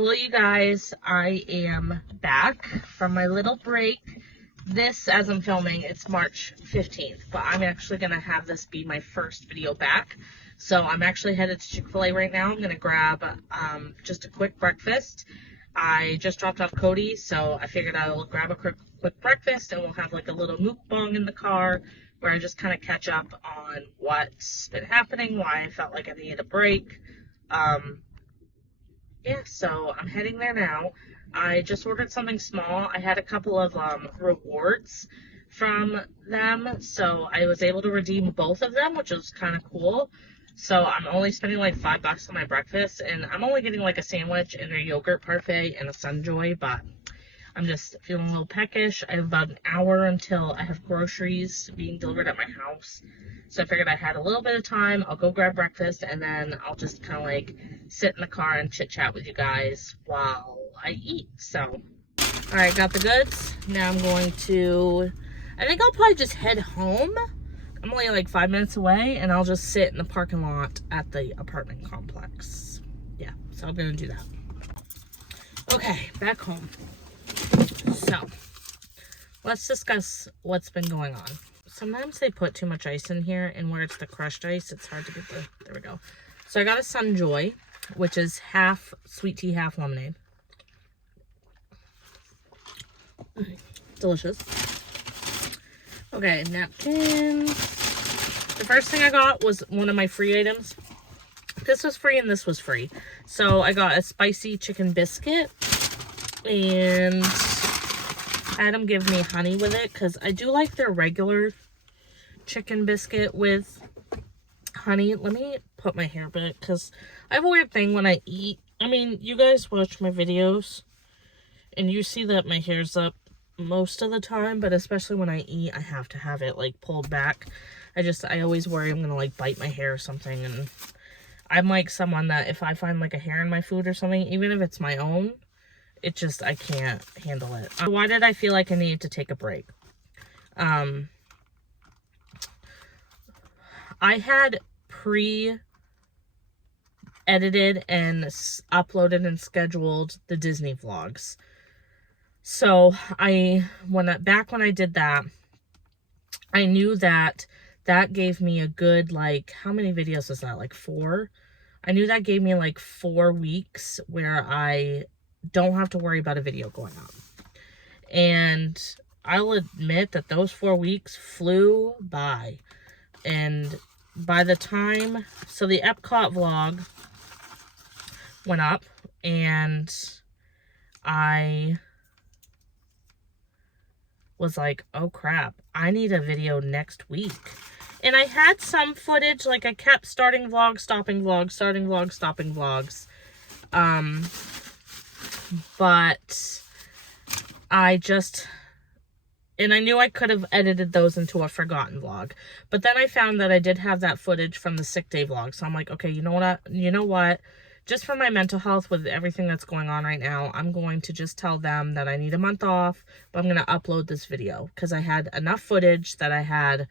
Hello you guys, I am back from my little break. This, as I'm filming, it's March 15th, but I'm actually going to have this be my first video back. So I'm actually headed to Chick-fil-A right now. I'm going to grab just a quick breakfast. I just dropped off Cody, so I figured I'll grab a quick breakfast and we'll have like a little mukbang in the car where I just kind of catch up on what's been happening, why I felt like I needed a break. Yeah, so I'm heading there now. I just ordered something small. I had a couple of rewards from them, so I was able to redeem both of them, which was kind of cool. So I'm only spending like $5 on my breakfast, and I'm only getting like a sandwich and a yogurt parfait and a Sunjoy, but I'm just feeling a little peckish. I have about an hour until I have groceries being delivered at my house. So I figured I had a little bit of time. I'll go grab breakfast, and then I'll just kind of like sit in the car and chit chat with you guys while I eat. So, all right, got the goods. Now I'm going to, I think I'll probably just head home. I'm only like 5 minutes away, and I'll just sit in the parking lot at the apartment complex. Yeah, so I'm gonna do that. Okay, back home. So, let's discuss what's been going on. Sometimes they put too much ice in here, and where it's the crushed ice, it's hard to get the, there we go. So I got a Sunjoy, which is half sweet tea, half lemonade. Delicious. Okay, napkins. The first thing I got was one of my free items. This was free and this was free. So I got a spicy chicken biscuit, and I had them give me honey with it because I do like their regular chicken biscuit with honey. Let me put my hair back because I have a weird thing when I eat. I mean, you guys watch my videos and you see that my hair's up most of the time, but especially when I eat, I have to have it like pulled back. I always worry I'm gonna like bite my hair or something, and I'm like someone that if I find like a hair in my food or something, even if it's my own, it just, I can't handle it. Why did I feel like I needed to take a break? I had pre-edited and uploaded and scheduled the Disney vlogs. So back when I did that, I knew that gave me a good, like, how many videos was that? Like 4? I knew that gave me like 4 weeks where I don't have to worry about a video going up. And I'll admit that those 4 weeks flew by. And by the time, so the Epcot vlog went up, and I was like, oh crap, I need a video next week. And I had some footage, like I kept starting vlogs, stopping vlogs, starting vlogs, stopping vlogs. But and I knew I could have edited those into a forgotten vlog. But then I found that I did have that footage from the sick day vlog. So I'm like, okay, you know what? Just for my mental health with everything that's going on right now, I'm going to just tell them that I need a month off, but I'm going to upload this video because I had enough footage that I had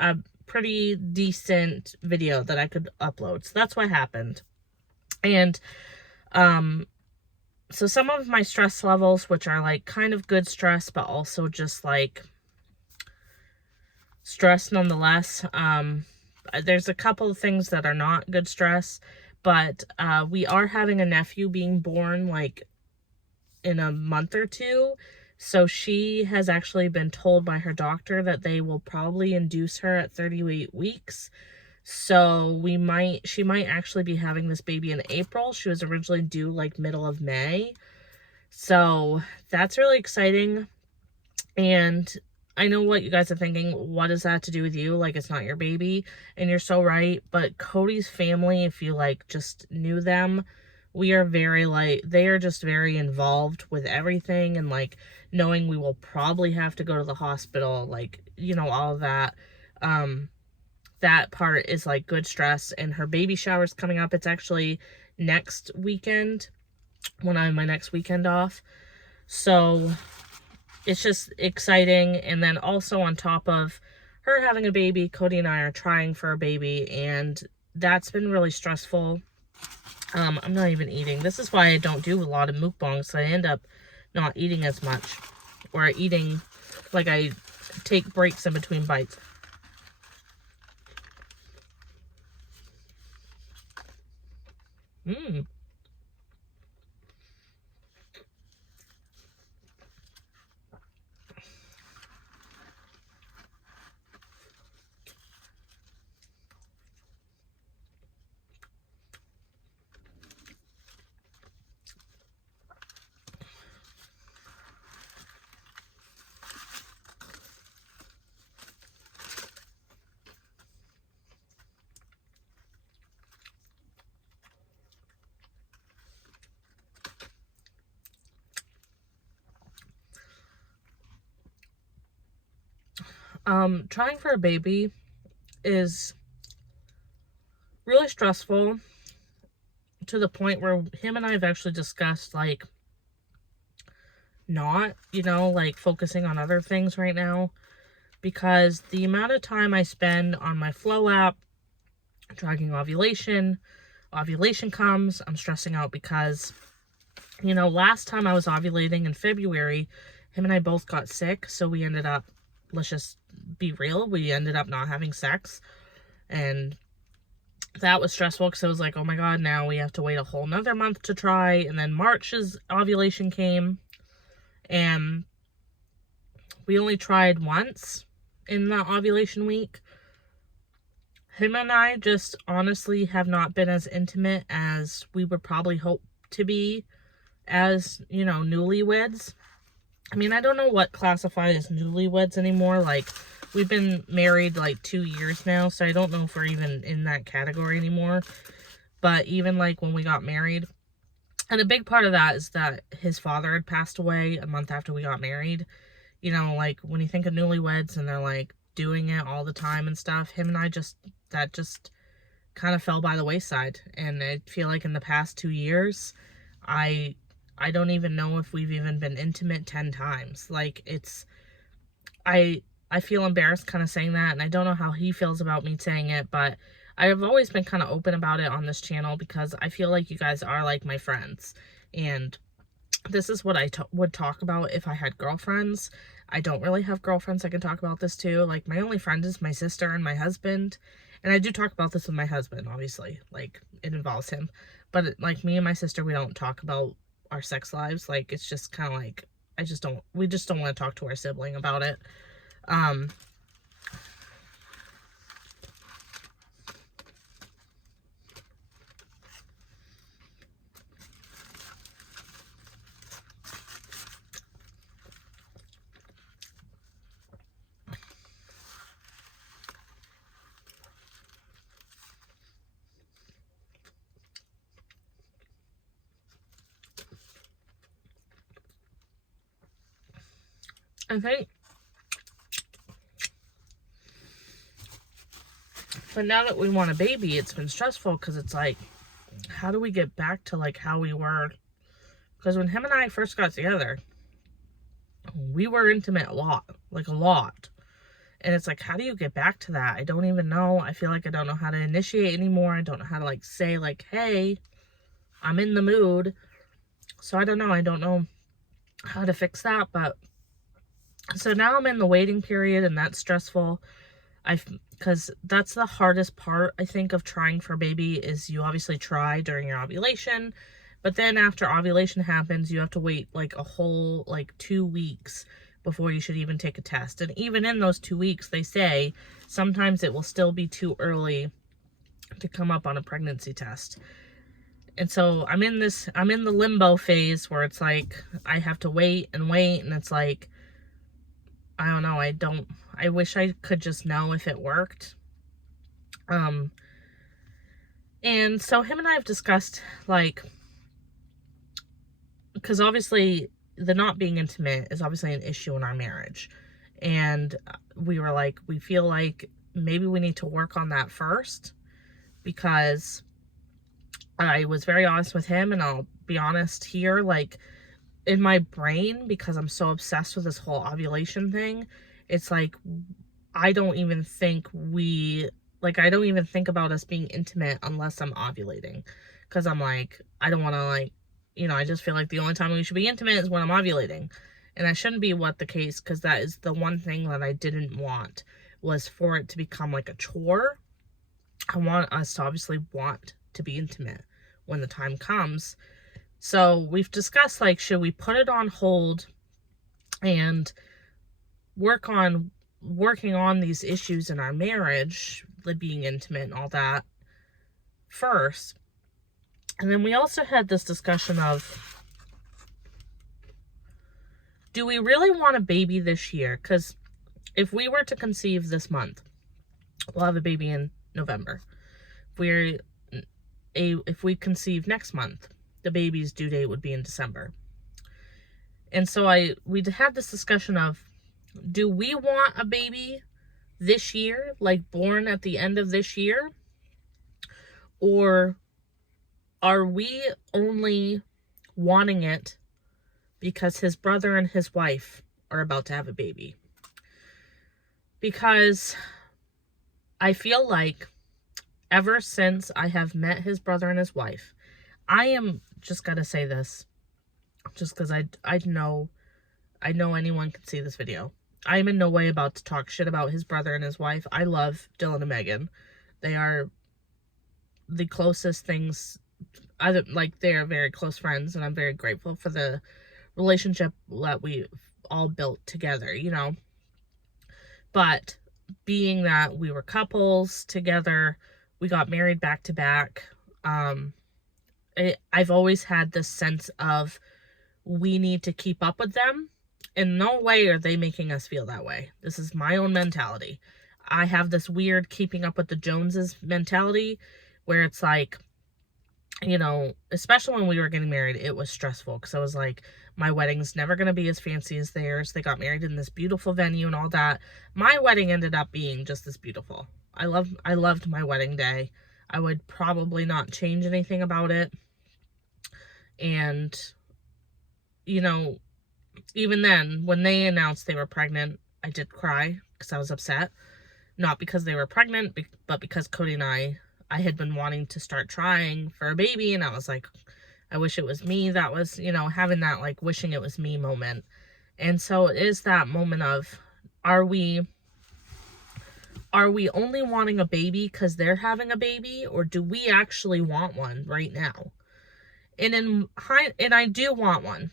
a pretty decent video that I could upload. So that's what happened. And, so some of my stress levels, which are like kind of good stress, but also just like stress nonetheless. There's a couple of things that are not good stress, but we are having a nephew being born like in a month or 2. So she has actually been told by her doctor that they will probably induce her at 38 weeks. So she might actually be having this baby in April. She was originally due like middle of May. So that's really exciting. And I know what you guys are thinking. What does that have to do with you? Like, it's not your baby. And you're so right. But Cody's family, if you like just knew them, we are very like, they are just very involved with everything, and like knowing we will probably have to go to the hospital, like, you know, all of that. That part is like good stress. And her baby shower is coming up. It's actually next weekend when I have my next weekend off. So it's just exciting. And then also on top of her having a baby, Cody and I are trying for a baby, and that's been really stressful. I'm not even eating. This is why I don't do a lot of mukbangs. So I end up not eating as much, or eating, like, I take breaks in between bites. Mmm. Trying for a baby is really stressful, to the point where him and I have actually discussed, like, not, like, focusing on other things right now, because the amount of time I spend on my Flow app tracking ovulation comes, I'm stressing out because, last time I was ovulating in February, him and I both got sick, so we ended up, let's just be real, we ended up not having sex, and that was stressful because I was like, oh my god, now we have to wait a whole nother month to try. And then March's ovulation came, and we only tried once in the ovulation week. Him and I just honestly have not been as intimate as we would probably hope to be as, newlyweds. I mean, I don't know what classified as newlyweds anymore. Like, we've been married like 2 years now, so I don't know if we're even in that category anymore. But even like when we got married, and a big part of that is that his father had passed away a month after we got married. Like, when you think of newlyweds and they're like doing it all the time and stuff, him and I that just kind of fell by the wayside. And I feel like in the past 2 years, I don't even know if we've even been intimate 10 times. Like, I feel embarrassed kind of saying that, and I don't know how he feels about me saying it, but I have always been kind of open about it on this channel because I feel like you guys are like my friends, and this is what I would talk about if I had girlfriends. I don't really have girlfriends I can talk about this to. Like, my only friend is my sister and my husband, and I do talk about this with my husband, obviously. Like, it involves him, but like, me and my sister, we don't talk about our sex lives. Like, it's just kind of like, we just don't want to talk to our sibling about it. I think, but now that we want a baby, it's been stressful because it's like, how do we get back to like how we were? Because when him and I first got together, we were intimate a lot, like a lot. And it's like, how do you get back to that? I don't even know. I feel like I don't know how to initiate anymore. I don't know how to like say like, hey, I'm in the mood. So I don't know. I don't know how to fix that. But so now I'm in the waiting period, and that's stressful. Because that's the hardest part, I think, of trying for a baby, is you obviously try during your ovulation, but then after ovulation happens, you have to wait like a whole like 2 weeks before you should even take a test. And even in those 2 weeks, they say sometimes it will still be too early to come up on a pregnancy test. And so I'm in the limbo phase where it's like I have to wait, and it's like, I don't know, I wish I could just know if it worked. And so him and I have discussed, like, because obviously the not being intimate is obviously an issue in our marriage. And we were like, we feel like maybe we need to work on that first, because I was very honest with him, and I'll be honest here, like, in my brain, because I'm so obsessed with this whole ovulation thing, it's like, I don't even think we like, I don't even think about us being intimate unless I'm ovulating. Because I'm like, I don't want to, like, I just feel like the only time we should be intimate is when I'm ovulating. And that shouldn't be what the case, because that is the one thing that I didn't want, was for it to become like a chore. I want us to obviously want to be intimate when the time comes. So we've discussed, like, should we put it on hold and working on these issues in our marriage, like being intimate and all that first. And then we also had this discussion of, do we really want a baby this year? Because if we were to conceive this month, we'll have a baby in November. If we conceive next month, the baby's due date would be in December. And so we had this discussion of, do we want a baby this year, like born at the end of this year? Or are we only wanting it because his brother and his wife are about to have a baby? Because I feel like ever since I have met his brother and his wife, I am just gotta say this, just because I know anyone can see this video. I am in no way about to talk shit about his brother and his wife. I love Dylan and Megan. They are the closest things. They are very close friends, and I'm very grateful for the relationship that we all built together, But being that we were couples together, we got married back to back. I've always had this sense of, we need to keep up with them. In no way are they making us feel that way. This is my own mentality. I have this weird keeping up with the Joneses mentality, where it's like, especially when we were getting married, it was stressful, because I was like, my wedding's never going to be as fancy as theirs. They got married in this beautiful venue and all that. My wedding ended up being just as beautiful. I loved my wedding day. I would probably not change anything about it. And, even then, when they announced they were pregnant, I did cry because I was upset. Not because they were pregnant, but because Cody and I had been wanting to start trying for a baby, and I was like, I wish it was me that was, having that, like, wishing it was me moment. And so it is that moment of, are we only wanting a baby because they're having a baby, or do we actually want one right now? And I do want one,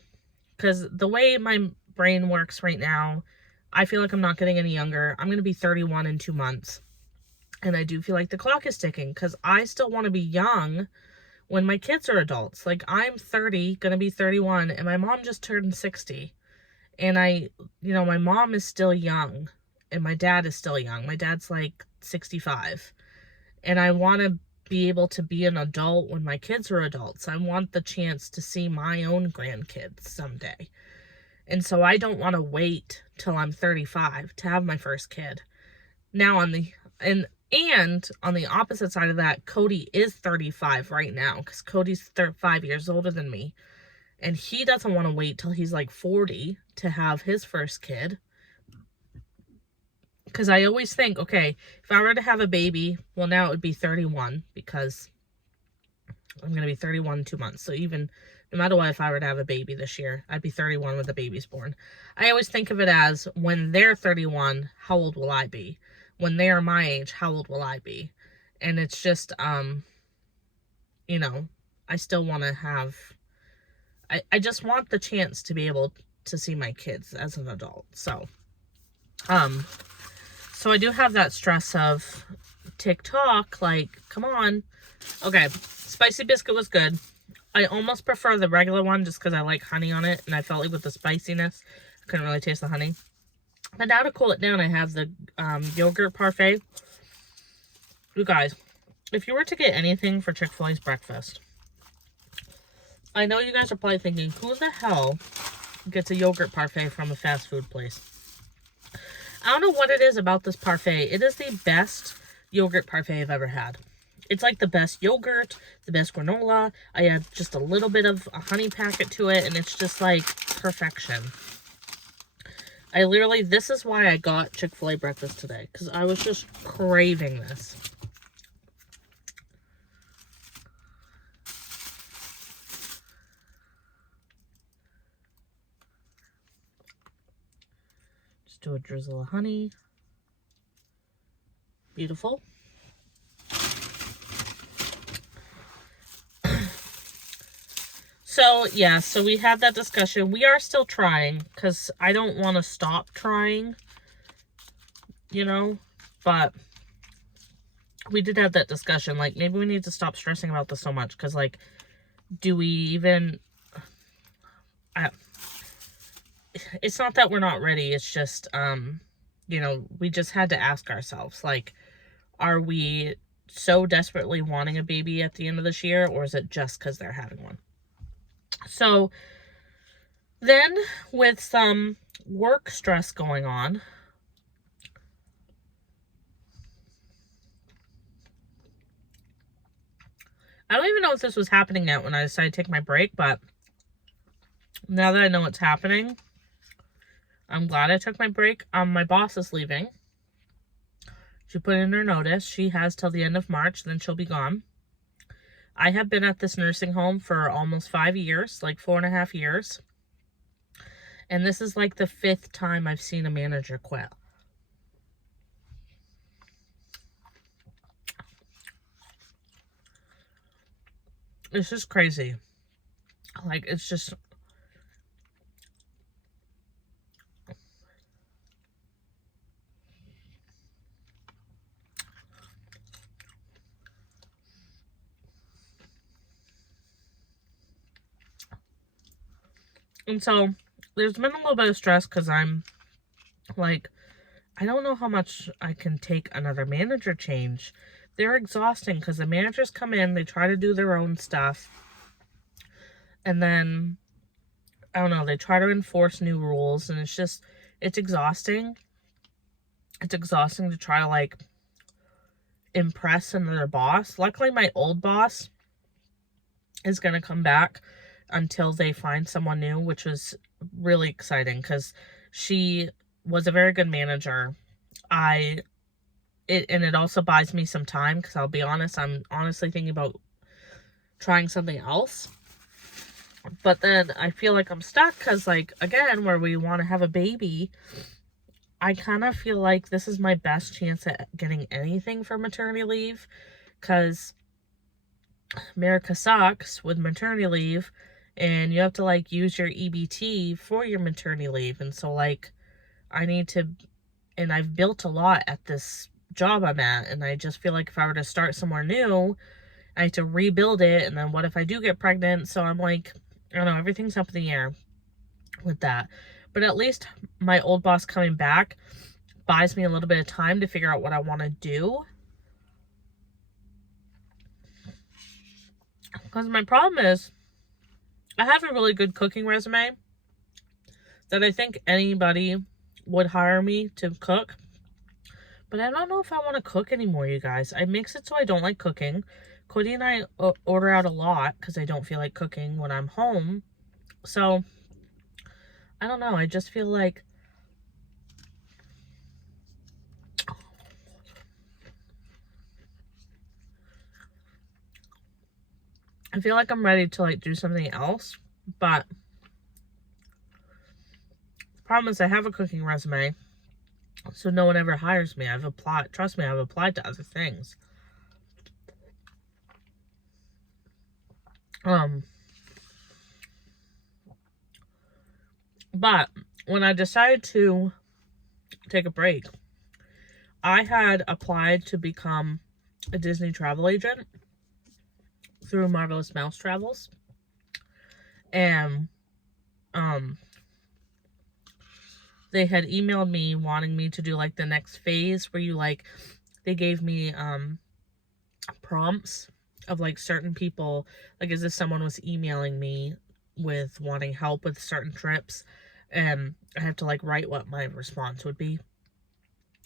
because the way my brain works right now, I feel like I'm not getting any younger. I'm going to be 31 in 2 months. And I do feel like the clock is ticking, because I still want to be young when my kids are adults. Like, I'm 30, going to be 31, and my mom just turned 60. And my mom is still young, and my dad is still young. My dad's like 65. And I want to be able to be an adult when my kids are adults. I want the chance to see my own grandkids someday. And so I don't want to wait till I'm 35 to have my first kid. Now on the opposite side of that, Cody is 35 right now, because Cody's 5 years older than me. And he doesn't want to wait till he's like 40 to have his first kid. Because I always think, okay, if I were to have a baby, well, now it would be 31, because I'm going to be 31 in 2 months. So even, no matter what, if I were to have a baby this year, I'd be 31 when the baby's born. I always think of it as, when they're 31, how old will I be? When they're my age, how old will I be? And it's just, I still want to have, I just want the chance to be able to see my kids as an adult. So I do have that stress of TikTok, like, come on. Okay, spicy biscuit was good. I almost prefer the regular one just because I like honey on it, and I felt like with the spiciness, I couldn't really taste the honey. But now to cool it down, I have the yogurt parfait. You guys, if you were to get anything for Chick-fil-A's breakfast, I know you guys are probably thinking, who the hell gets a yogurt parfait from a fast food place? I don't know what it is about this parfait. It is the best yogurt parfait I've ever had. It's like the best yogurt, the best granola. I add just a little bit of a honey packet to it, and it's just like perfection. This is why I got Chick-fil-A breakfast today, because I was just craving this. do a drizzle of honey. Beautiful. So, yeah, so we had that discussion. We are still trying, because I don't want to stop trying, you know, but we did have that discussion. Like, maybe we need to stop stressing about this so much, because, like, do we even... it's not that we're not ready. It's just, you know, we just had to ask ourselves, like, are we so desperately wanting a baby at the end of this year, or is it just because they're having one? So then, with some work stress going on, I don't even know if this was happening yet when I decided to take my break, but now that I know what's happening, I'm glad I took my break. My boss is leaving. She put in her notice. She has till the end of March, then she'll be gone. I have been at this nursing home for almost 5 years, like 4.5 years. And this is like the 5th time I've seen a manager quit. It's just crazy. Like, it's just... And so, there's been a little bit of stress because I'm, like, I don't know how much I can take another manager change. They're exhausting because the managers come in, they try to do their own stuff, and then, I don't know, they try to enforce new rules, and it's just, it's exhausting. It's exhausting to try to, like, impress another boss. Luckily, my old boss is going to come back until they find someone new, which was really exciting because she was a very good manager. And it also buys me some time because I'll be honest, I'm honestly thinking about trying something else. But then I feel like I'm stuck because, like, again, where we want to have a baby, I kind of feel like this is my best chance at getting anything for maternity leave because America sucks with maternity leave, and you have to, like, use your EBT for your maternity leave. And so, like, I need to, and I've built a lot at this job I'm at, and I just feel like if I were to start somewhere new, I have to rebuild it, and then what if I do get pregnant? So I'm like, I don't know, everything's up in the air with that. But at least my old boss coming back buys me a little bit of time to figure out what I want to do. Because my problem is, I have a really good cooking resume that I think anybody would hire me to cook. But I don't know if I want to cook anymore, you guys. I mix it so I don't like cooking. Cody and I order out a lot because I don't feel like cooking when I'm home. So, I don't know. I just feel like I'm ready to, like, do something else. But the problem is I have a cooking resume, so no one ever hires me. Trust me, I've applied to other things. But when I decided to take a break, I had applied to become a Disney travel agent through Marvelous Mouse Travels. And they had emailed me wanting me to do, like, the next phase where you, like, they gave me prompts of, like, certain people, like, as if someone was emailing me with wanting help with certain trips, and I have to, like, write what my response would be.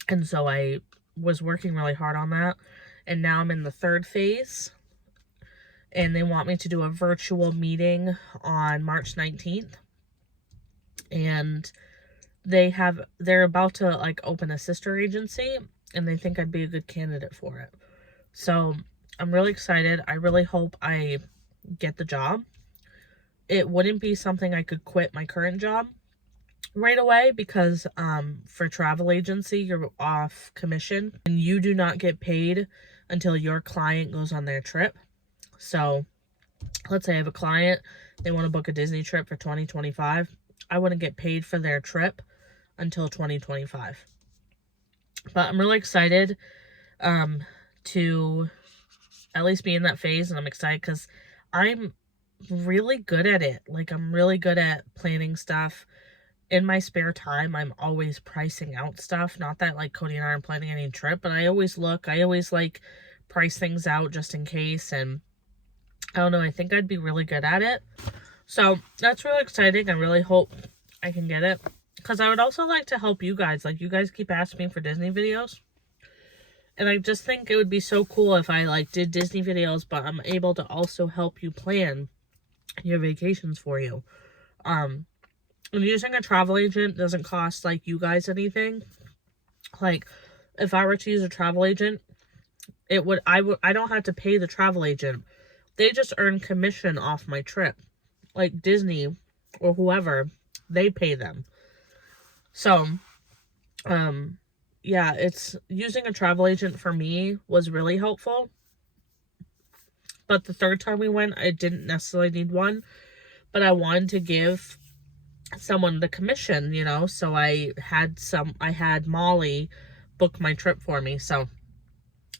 And so I was working really hard on that, and now I'm in the 3rd phase, and they want me to do a virtual meeting on March 19th, and they're about to, like, open a sister agency, and they think I'd be a good candidate for it. So I'm really excited. I really hope I get the job. It wouldn't be something I could quit my current job, right away because for travel agency you're off commission and you do not get paid until your client goes on their trip. So let's say I have a client, they want to book a Disney trip for 2025. I wouldn't get paid for their trip until 2025. But I'm really excited to at least be in that phase, and I'm excited because I'm really good at it. Like, I'm really good at planning stuff. In my spare time, I'm always pricing out stuff. Not that, like, Cody and I aren't planning any trip, but I always like, price things out just in case, and I don't know, I think I'd be really good at it. So, that's really exciting. I really hope I can get it. Because I would also like to help you guys. Like, you guys keep asking me for Disney videos. And I just think it would be so cool if I, like, did Disney videos, but I'm able to also help you plan your vacations for you. And using a travel agent doesn't cost, like, you guys anything. Like, if I were to use a travel agent, I don't have to pay the travel agent. They just earn commission off my trip. Like, Disney or whoever, they pay them. So, yeah, it's using a travel agent for me was really helpful. But the third time we went, I didn't necessarily need one, but I wanted to give someone the commission, you know, so I had Molly book my trip for me. So,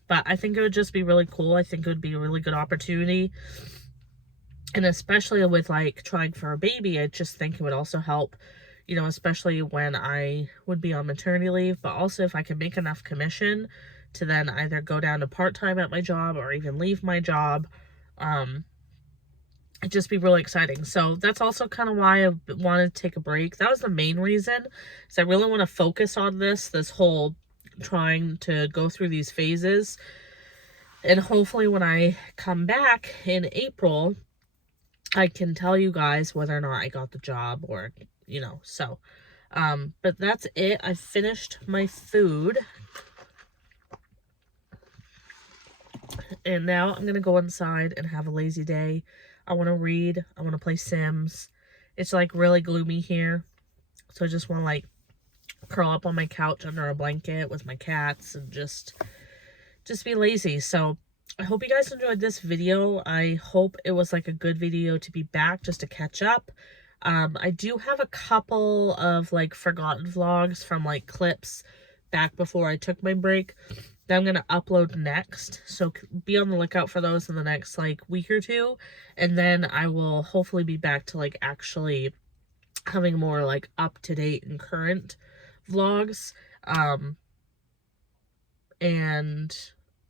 but I think it would just be really cool. I think it would be a really good opportunity. And especially with, like, trying for a baby, I just think it would also help, you know, especially when I would be on maternity leave, but also if I could make enough commission to then either go down to part-time at my job or even leave my job. It'd just be really exciting. So that's also kind of why I wanted to take a break. That was the main reason, is I really want to focus on this whole trying to go through these phases. And hopefully when I come back in April, I can tell you guys whether or not I got the job or, you know, so. But that's it. I finished my food. And now I'm going to go inside and have a lazy day. I want to read. I want to play Sims. It's, like, really gloomy here. So I just want to, like, curl up on my couch under a blanket with my cats and just be lazy. So I hope you guys enjoyed this video. I hope it was, like, a good video to be back just to catch up. I do have a couple of, like, forgotten vlogs from, like, clips back before I took my break that I'm going to upload next. So be on the lookout for those in the next, like, week or two. And then I will hopefully be back to, like, actually having more, like, up-to-date and current vlogs. And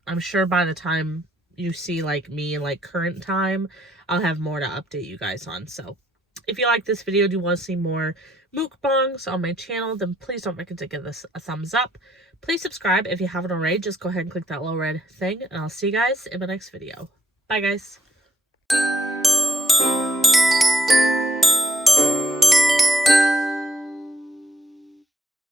I'm sure by the time you see, like, me in, like, current time, I'll have more to update you guys on. So if you like this video, do you want to see more mukbangs on my channel, then please don't forget to give this a thumbs up. Please subscribe if you haven't already. Just go ahead and click that little red thing, and I'll see you guys in my next video. Bye, guys.